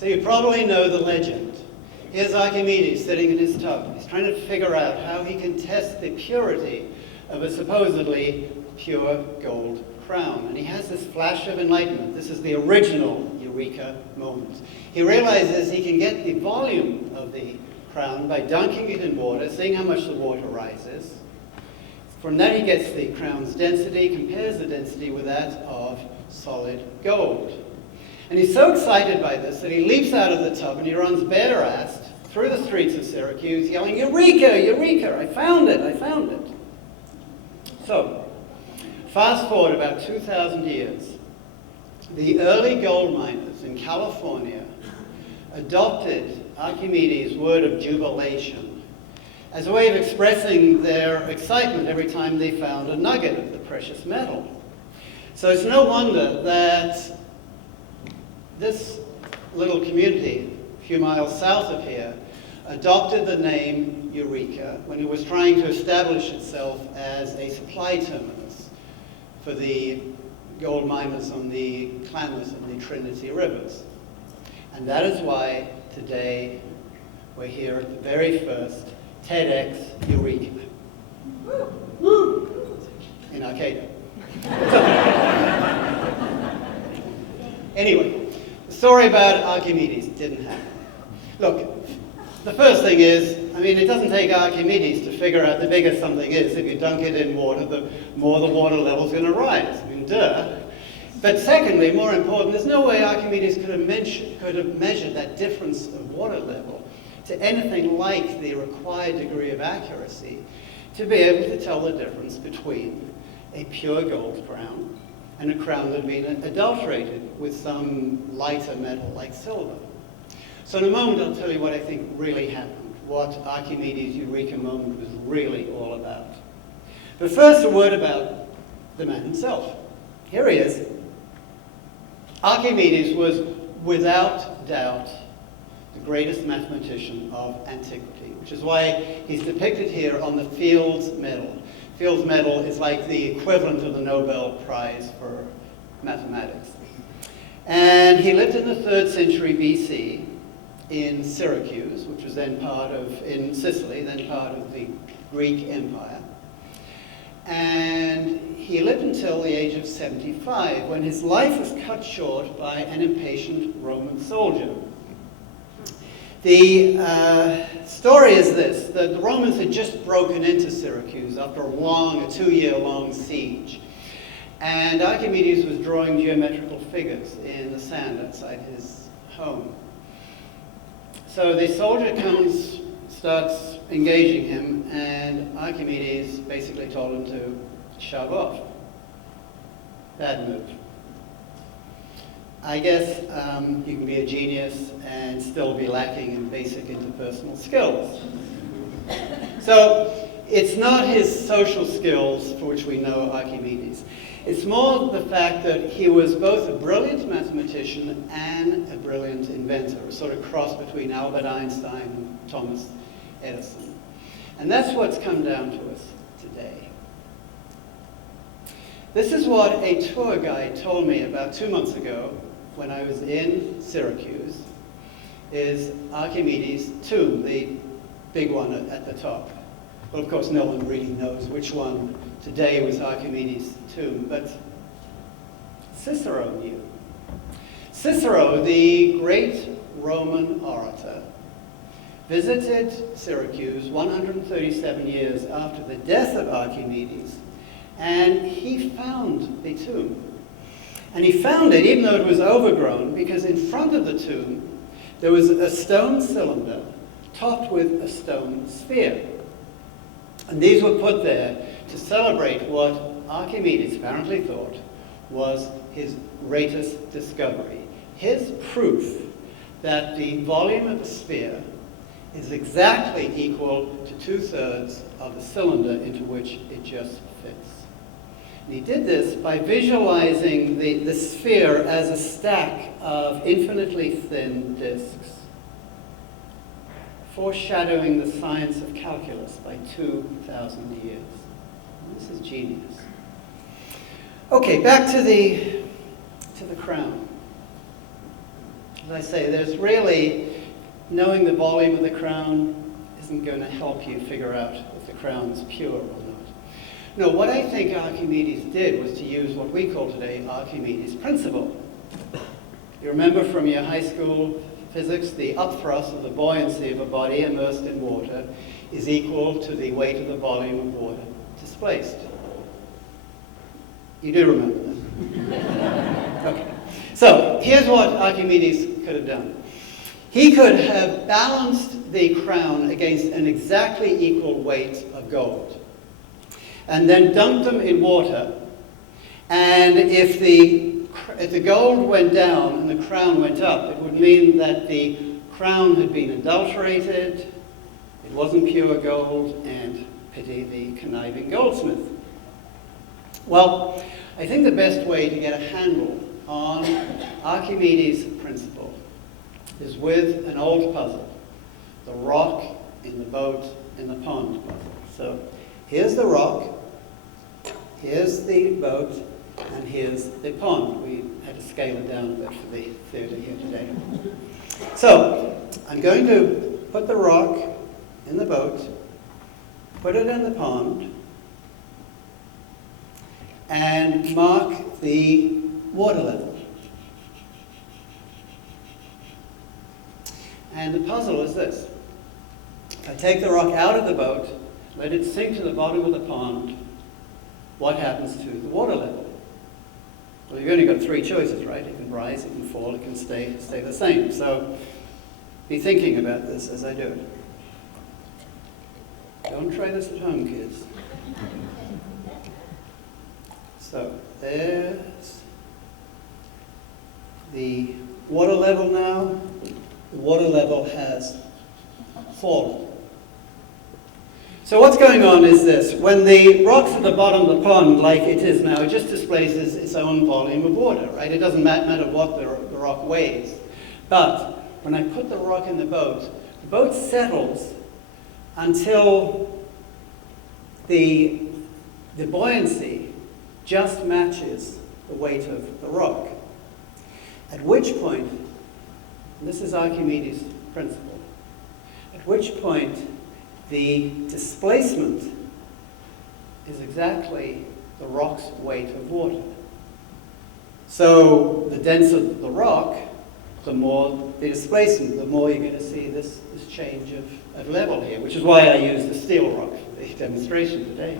So you probably know the legend. Here's Archimedes sitting in his tub. He's trying to figure out how he can test the purity of a supposedly pure gold crown. And he has this flash of enlightenment. This is the original Eureka moment. He realizes he can get the volume of the crown by dunking it in water, seeing how much the water rises. From that he gets the crown's density, compares the density with that of solid gold. And he's so excited by this that he leaps out of the tub and he runs bare-assed through the streets of Syracuse yelling, "Eureka! Eureka! I found it! I found it!" So, fast forward about 2,000 years. The early gold miners in California adopted Archimedes' word of jubilation as a way of expressing their excitement every time they found a nugget of the precious metal. So it's no wonder that this little community, a few miles south of here, adopted the name Eureka when it was trying to establish itself as a supply terminus for the gold miners on the Klamath and the Trinity rivers. And that is why today we're here at the very first TEDxEureka in Arcata. Anyway, the story about Archimedes didn't happen. Look, the first thing is, it doesn't take Archimedes to figure out the bigger something is. If you dunk it in water, the more the water level's going to rise. Duh. But secondly, more important, there's no way Archimedes could have measured that difference of water level to anything like the required degree of accuracy to be able to tell the difference between a pure gold crown and a crown that had been adulterated with some lighter metal like silver. So in a moment I'll tell you what I think really happened, what Archimedes' Eureka moment was really all about. But first, a word about the man himself. Here he is. Archimedes was, without doubt, the greatest mathematician of antiquity, which is why he's depicted here on the Fields Medal. Fields Medal is like the equivalent of the Nobel Prize for mathematics. And he lived in the 3rd century BC in Syracuse, which was then in Sicily, then part of the Greek Empire. And he lived until the age of 75, when his life was cut short by an impatient Roman soldier. The story is this, that the Romans had just broken into Syracuse after a 2-year-long siege. And Archimedes was drawing geometrical figures in the sand outside his home. So the soldier starts engaging him, and Archimedes basically told him to shove off. Bad move. I guess you can be a genius and still be lacking in basic interpersonal skills. So it's not his social skills for which we know Archimedes. It's more the fact that he was both a brilliant mathematician and a brilliant inventor, a sort of cross between Albert Einstein and Thomas Edison. And that's what's come down to us today. This is what a tour guide told me about 2 months ago when I was in Syracuse, is Archimedes' tomb, the big one at the top. Well, of course, no one really knows which one today was Archimedes' tomb, but Cicero knew. Cicero, the great Roman orator, visited Syracuse 137 years after the death of Archimedes, and he found the tomb. And he found it, even though it was overgrown, because in front of the tomb there was a stone cylinder topped with a stone sphere. And these were put there to celebrate what Archimedes apparently thought was his greatest discovery, his proof that the volume of a sphere is exactly equal to 2/3 of the cylinder into which it just fits. And he did this by visualizing the sphere as a stack of infinitely thin disks, foreshadowing the science of calculus by 2,000 years. This is genius. Okay, back to the crown. as I say, there's really, knowing the volume of the crown isn't going to help you figure out if the crown's pure or not. No, what I think Archimedes did was to use what we call today Archimedes Principle. You remember from your high school physics, the upthrust of the buoyancy of a body immersed in water is equal to the weight of the volume of water displaced. You do remember that? Okay. So here's what Archimedes could have done. He could have balanced the crown against an exactly equal weight of gold, and then dunked them in water, and if the gold went down and the crown went up, it would mean that the crown had been adulterated, it wasn't pure gold, and pity the conniving goldsmith. Well, I think the best way to get a handle on Archimedes' principle is with an old puzzle, the rock in the boat in the pond puzzle. So here's the rock, here's the boat, and here's the pond. We had to scale it down a bit for the theatre here today. So I'm going to put the rock in the boat, put it in the pond, and mark the water level. And the puzzle is this. If I take the rock out of the boat, let it sink to the bottom of the pond, what happens to the water level? Well, you've only got three choices, right? It can rise, it can fall, it can stay the same. So be thinking about this as I do it. Don't try this at home, kids. So there's the water level now. The water level has fallen. So what's going on is this. When the rock's at the bottom of the pond, like it is now, it just displaces its own volume of water, right? It doesn't matter what the rock weighs. But when I put the rock in the boat settles until the buoyancy just matches the weight of the rock. At which point, and this is Archimedes' principle, at which point the displacement is exactly the rock's weight of water. So the denser the rock, the more the displacement, the more you're going to see this change of level here, which is why I used the steel rock for the demonstration today.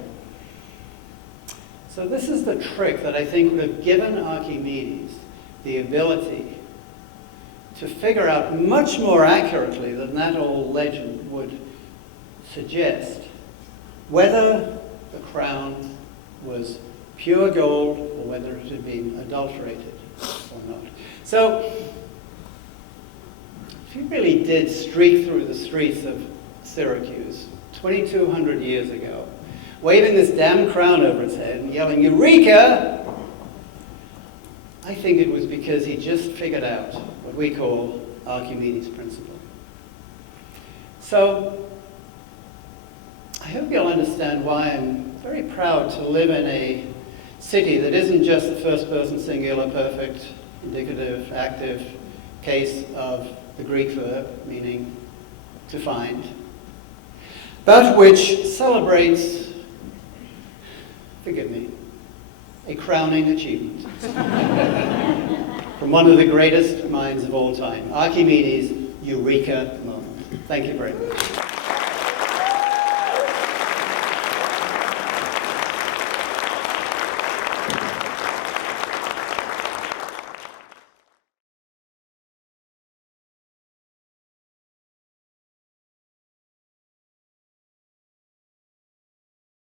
So this is the trick that I think would have given Archimedes the ability to figure out much more accurately than that old legend would suggest whether the crown was pure gold or whether it had been adulterated or not. So if he really did streak through the streets of Syracuse 2,200 years ago, waving this damn crown over his head and yelling, "Eureka!" I think it was because he just figured out what we call Archimedes' Principle. So I hope you'll understand why I'm very proud to live in a city that isn't just the first person singular, perfect, indicative, active case of the Greek verb, meaning to find, but which celebrates, forgive me, a crowning achievement from one of the greatest minds of all time, Archimedes' Eureka moment. Thank you very much.